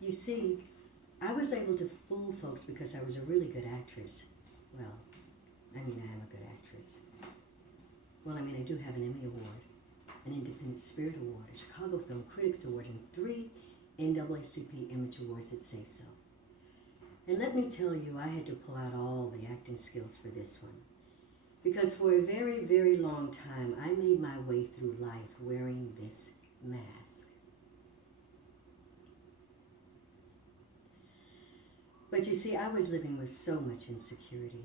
You see, I was able to fool folks because I was a really good actress. Well, I am a good actress. Well, I do have an Emmy Award, an Independent Spirit Award, a Chicago Film Critics Award, and 3 NAACP Image Awards that say so. And let me tell you, I had to pull out all the acting skills for this one. Because for a very, very long time, I made my way through life wearing this mask. But you see, I was living with so much insecurity,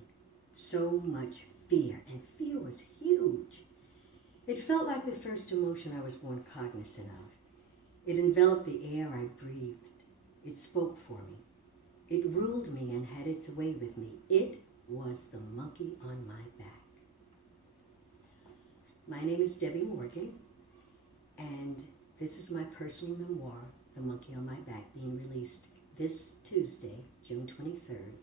so much fear, and fear was huge. It felt like the first emotion I was born cognizant of. It enveloped the air I breathed. It spoke for me. It ruled me and had its way with me. It was the monkey on my back. My name is Debbi Morgan, and this is my personal memoir, The Monkey on My Back, being released this Tuesday, June 23rd,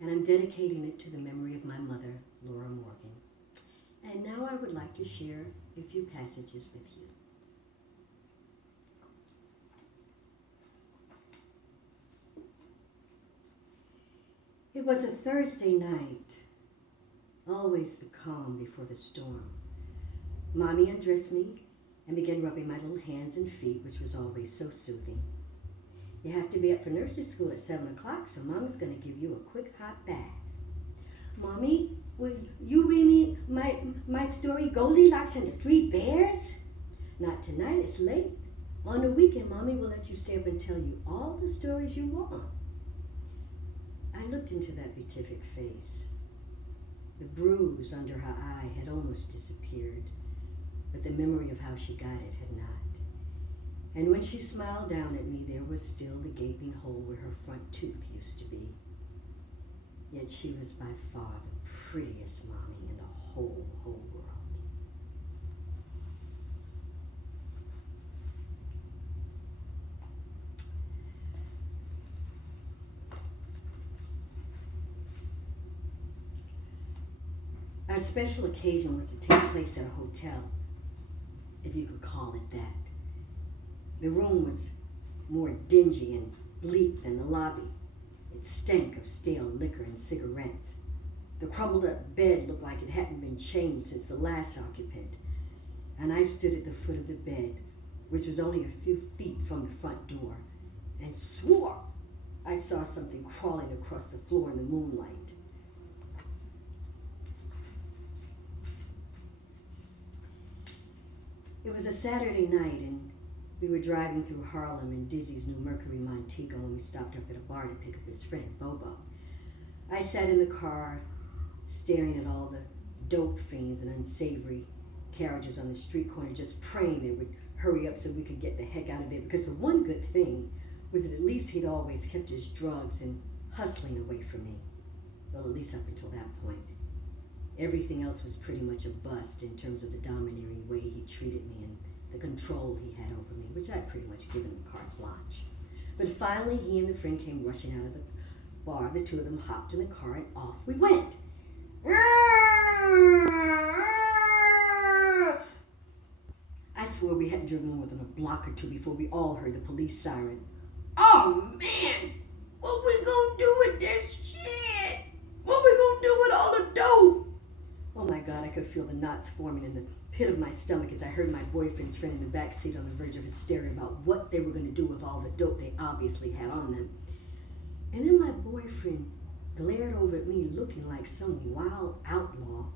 and I'm dedicating it to the memory of my mother, Laura Morgan. And now I would like to share a few passages with you. It was a Thursday night, always the calm before the storm. Mommy undressed me and began rubbing my little hands and feet, which was always so soothing. You have to be up for nursery school at 7 o'clock, so Mom's going to give you a quick hot bath. Mommy, will you read me my story, Goldilocks and the 3 Bears? Not tonight, it's late. On the weekend, Mommy will let you stay up and tell you all the stories you want. I looked into that beatific face. The bruise under her eye had almost disappeared, but the memory of how she got it had not. And when she smiled down at me, there was still the gaping hole where her front tooth used to be. Yet she was by far the prettiest mommy in the whole world. Our special occasion was to take place at a hotel, if you could call it that. The room was more dingy and bleak than the lobby. It stank of stale liquor and cigarettes. The crumbled up bed looked like it hadn't been changed since the last occupant. And I stood at the foot of the bed, which was only a few feet from the front door, and swore I saw something crawling across the floor in the moonlight. It was a Saturday night, and we were driving through Harlem in Dizzy's new Mercury Montego when we stopped up at a bar to pick up his friend, Bobo. I sat in the car, staring at all the dope fiends and unsavory carriages on the street corner, just praying they would hurry up so we could get the heck out of there, because the one good thing was that at least he'd always kept his drugs and hustling away from me. Well, at least up until that point. Everything else was pretty much a bust in terms of the domineering way he treated me and the control he had over me, which I'd pretty much given him carte blanche. But finally, he and the friend came rushing out of the bar. The two of them hopped in the car and off we went. I swear we hadn't driven more than a block or two before we all heard the police siren. Oh man, what we gonna do with this shit? What we gonna do with all the dope? Oh my God, I could feel the knots forming in the pit of my stomach as I heard my boyfriend's friend in the back seat on the verge of hysteria about what they were going to do with all the dope they obviously had on them. And then my boyfriend glared over at me looking like some wild outlaw,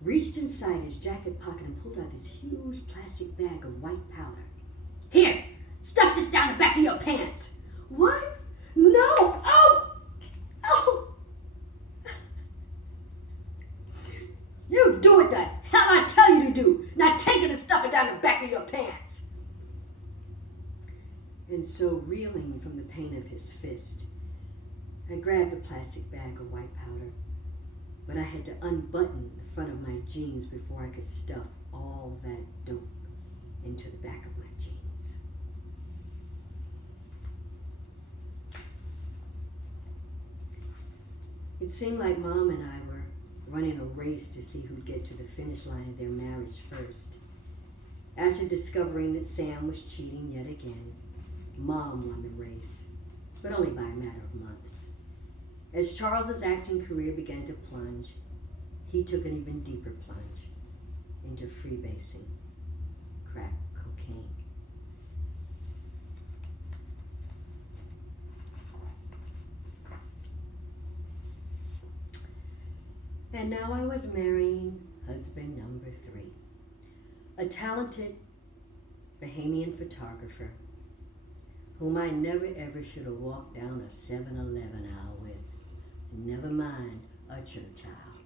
reached inside his jacket pocket and pulled out this huge plastic bag of white powder. Here, stuff this down the back of your pants. What? No! Oh! Oh! You do what the hell I tell you to do, not take it and stuff it down the back of your pants. And so, reeling from the pain of his fist, I grabbed the plastic bag of white powder, but I had to unbutton the front of my jeans before I could stuff all that dope into the back of my jeans. It seemed like Mom and I were running a race to see who'd get to the finish line of their marriage first. After discovering that Sam was cheating yet again, Mom won the race, but only by a matter of months. As Charles's acting career began to plunge, he took an even deeper plunge into freebasing crack cocaine. And now I was marrying husband number 3, a talented Bahamian photographer whom I never ever should have walked down a 7-Eleven aisle with, never mind a church aisle.